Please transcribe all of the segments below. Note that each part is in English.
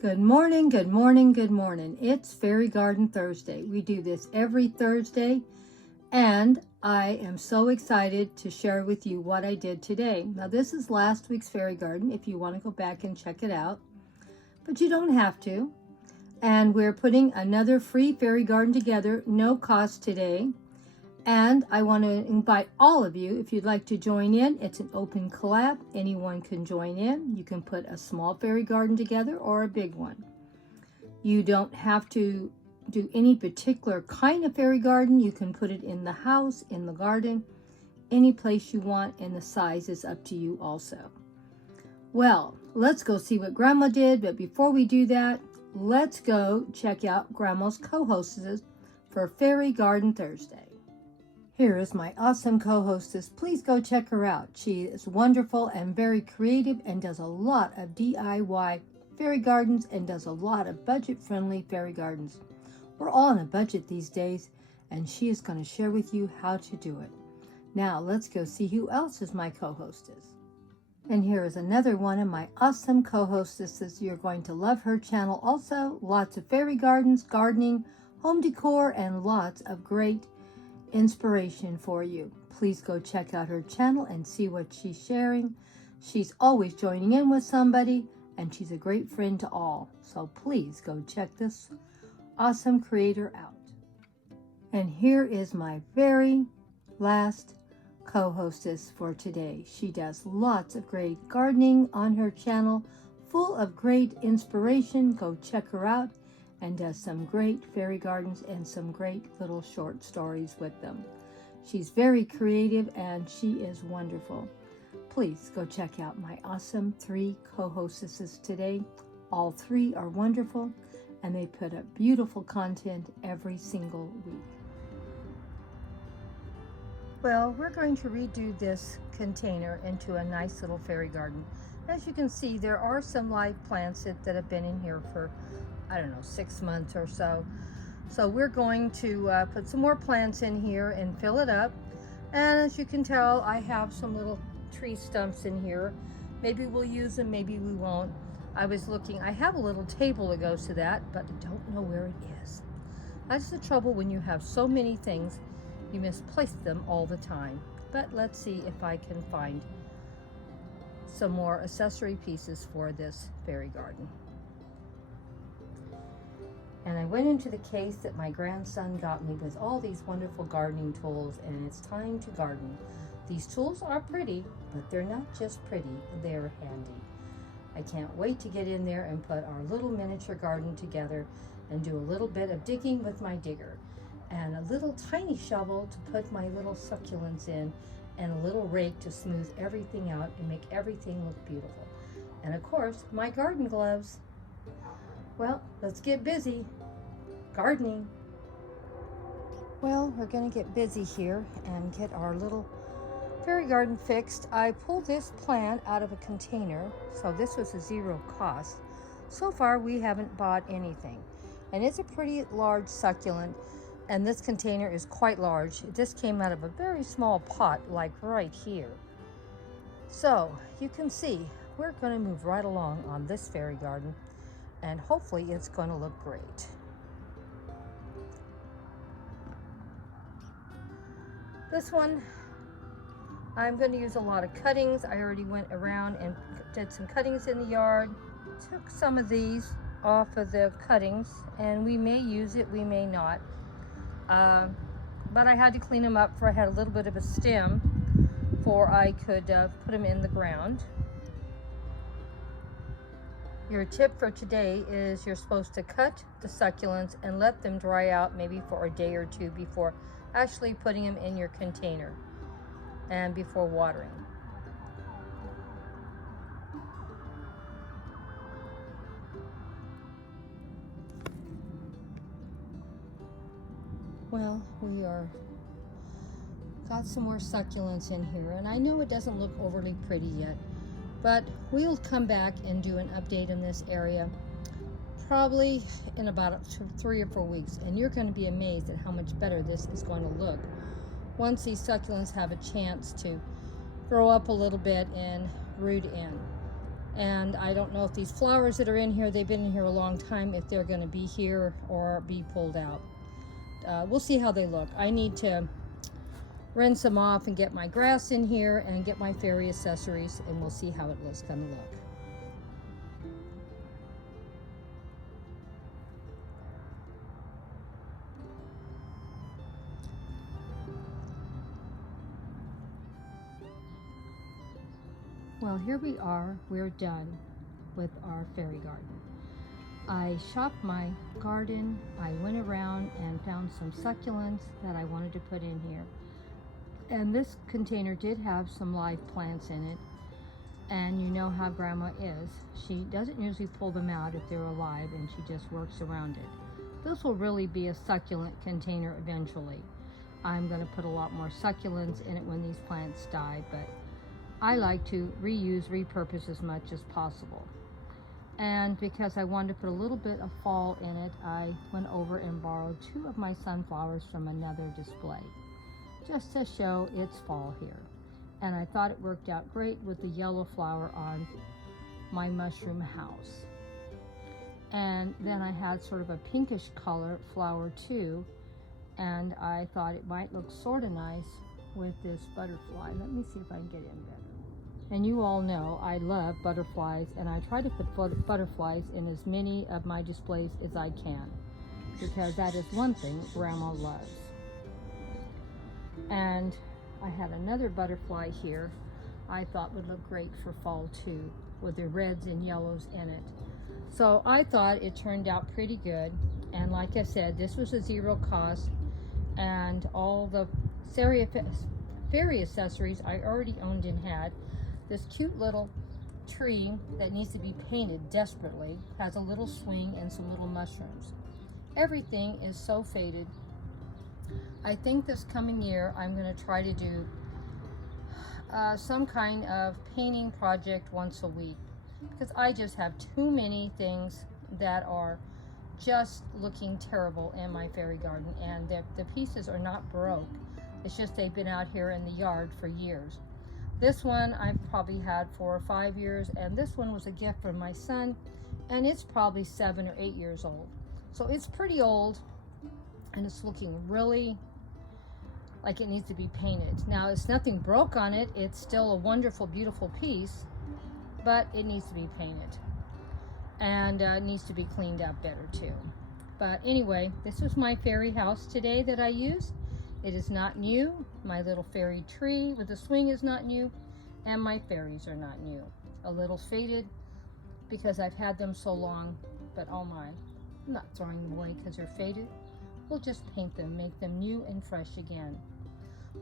Good morning, good morning, good morning. It's Fairy Garden Thursday. We do this every Thursday, and I am so excited to share with you what I did today. Now, this is last week's Fairy Garden if you want to go back and check it out, but you don't have to. And we're putting another free Fairy Garden together, no cost today. And I want to invite all of you, if you'd like to join in. It's an open collab. Anyone can join in. You can put a small fairy garden together or a big one. You don't have to do any particular kind of fairy garden. You can put it in the house, in the garden, any place you want, and the size is up to you also. Well, let's go see what Grandma did, but before we do that, let's go check out Grandma's co-hostess for Fairy Garden Thursday. Here is my awesome co-hostess. Please go check her out. She is wonderful and very creative and does a lot of DIY fairy gardens and does a lot of budget-friendly fairy gardens. We're all on a budget these days, and she is going to share with you how to do it. Now, let's go see who else is my co-hostess. And here is another one of my awesome co-hostesses. You're going to love her channel also. Lots of fairy gardens, gardening, home decor, and lots of great inspiration for you. Please go check out her channel and see what she's sharing. She's always joining in with somebody, and she's a great friend to all. So please go check this awesome creator out. And here is my very last co-hostess for today. She does lots of great gardening on her channel, full of great inspiration. Go check her out, and does some great fairy gardens and some great little short stories with them. She's very creative and she is wonderful. Please go check out my awesome 3 co-hostesses today. All 3 are wonderful and they put up beautiful content every single week. Well, we're going to redo this container into a nice little fairy garden. As you can see, there are some live plants that have been in here for, I don't know, 6 months or so. So we're going to put some more plants in here and fill it up. And as you can tell, I have some little tree stumps in here. Maybe we'll use them, maybe we won't. I was looking, I have a little table that goes to that, but I don't know where it is. That's the trouble when you have so many things, you misplace them all the time. But let's see if I can find some more accessory pieces for this fairy garden. And I went into the case that my grandson got me with all these wonderful gardening tools, and it's time to garden. These tools are pretty, but they're not just pretty, they're handy. I can't wait to get in there and put our little miniature garden together and do a little bit of digging with my digger and a little tiny shovel to put my little succulents in and a little rake to smooth everything out and make everything look beautiful. And of course, my garden gloves. Well, let's get busy gardening. Well, we're going to get busy here and get our little fairy garden fixed. I pulled this plant out of a container, so this was a 0 cost. So far, we haven't bought anything. And it's a pretty large succulent, and this container is quite large. This came out of a very small pot, like right here. So, you can see, we're going to move right along on this fairy garden, and hopefully it's going to look great. This one, I'm going to use a lot of cuttings. I already went around and did some cuttings in the yard. Took some of these off of the cuttings, and we may use it, we may not. But I had to clean them up for I had a little bit of a stem before I could put them in the ground. Your tip for today is you're supposed to cut the succulents and let them dry out maybe for a day or 2 before actually putting them in your container and before watering. Well, we got some more succulents in here, and I know it doesn't look overly pretty yet, but we'll come back and do an update in this area probably in about 3 or 4 weeks, and you're going to be amazed at how much better this is going to look once these succulents have a chance to grow up a little bit and root in. And I don't know if these flowers that are in here, they've been in here a long time, if they're going to be here or be pulled out. We'll see how they look. I need to rinse them off and get my grass in here and get my fairy accessories, and we'll see how it's going to look. Well, here we are. We're done with our fairy garden. I shopped my garden. I went around and found some succulents that I wanted to put in here. And this container did have some live plants in it. And you know how Grandma is. She doesn't usually pull them out if they're alive, and she just works around it. This will really be a succulent container eventually. I'm going to put a lot more succulents in it when these plants die, but I like to reuse, repurpose as much as possible. And because I wanted to put a little bit of fall in it, I went over and borrowed 2 of my sunflowers from another display, just to show it's fall here. And I thought it worked out great with the yellow flower on my mushroom house. And then I had sort of a pinkish color flower too, and I thought it might look sort of nice with this butterfly. Let me see if I can get in better. And you all know I love butterflies, and I try to put butterflies in as many of my displays as I can, because that is one thing Grandma loves. And I had another butterfly here I thought would look great for fall too, with the reds and yellows in it. So I thought it turned out pretty good. And like I said, this was a zero cost, and all the fairy accessories I already owned and had. This cute little tree that needs to be painted desperately has a little swing and some little mushrooms. Everything is so faded. I think this coming year I'm going to try to do some kind of painting project once a week, because I just have too many things that are just looking terrible in my fairy garden, and the pieces are not broke. It's just they've been out here in the yard for years. This one I've probably had 4 or 5 years, and this one was a gift from my son, and it's probably 7 or 8 years old. So it's pretty old, and it's looking really like it needs to be painted. Now, it's nothing broke on it. It's still a wonderful, beautiful piece, but it needs to be painted, and it needs to be cleaned up better too. But anyway, this was my fairy house today that I used. It is not new. My little fairy tree with the swing is not new, and my fairies are not new. A little faded because I've had them so long, but oh my, I'm not throwing them away because they're faded. We'll just paint them, make them new and fresh again.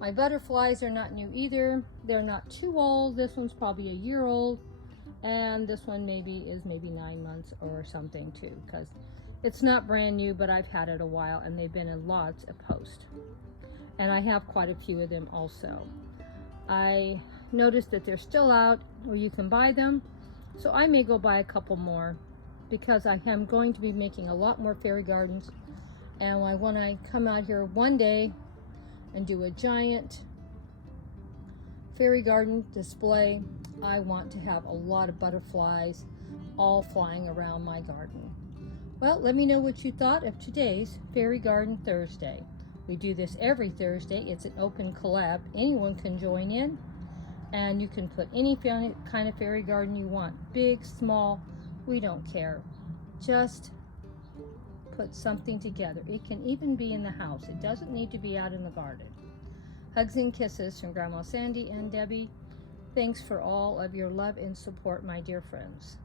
My butterflies are not new either. They're not too old. This one's probably a year old, and this one is maybe 9 months or something too, because it's not brand new, but I've had it a while, and they've been in lots of post. And I have quite a few of them also. I noticed that they're still out, or you can buy them. So I may go buy a couple more, because I am going to be making a lot more fairy gardens. And when I come out here one day and do a giant fairy garden display, I want to have a lot of butterflies all flying around my garden. Well, let me know what you thought of today's Fairy Garden Thursday. We do this every Thursday. It's an open collab. Anyone can join in, and you can put any kind of fairy garden you want. Big, small, we don't care. Just put something together. It can even be in the house. It doesn't need to be out in the garden. Hugs and kisses from Grandma Sandy and Debbie. Thanks for all of your love and support, my dear friends.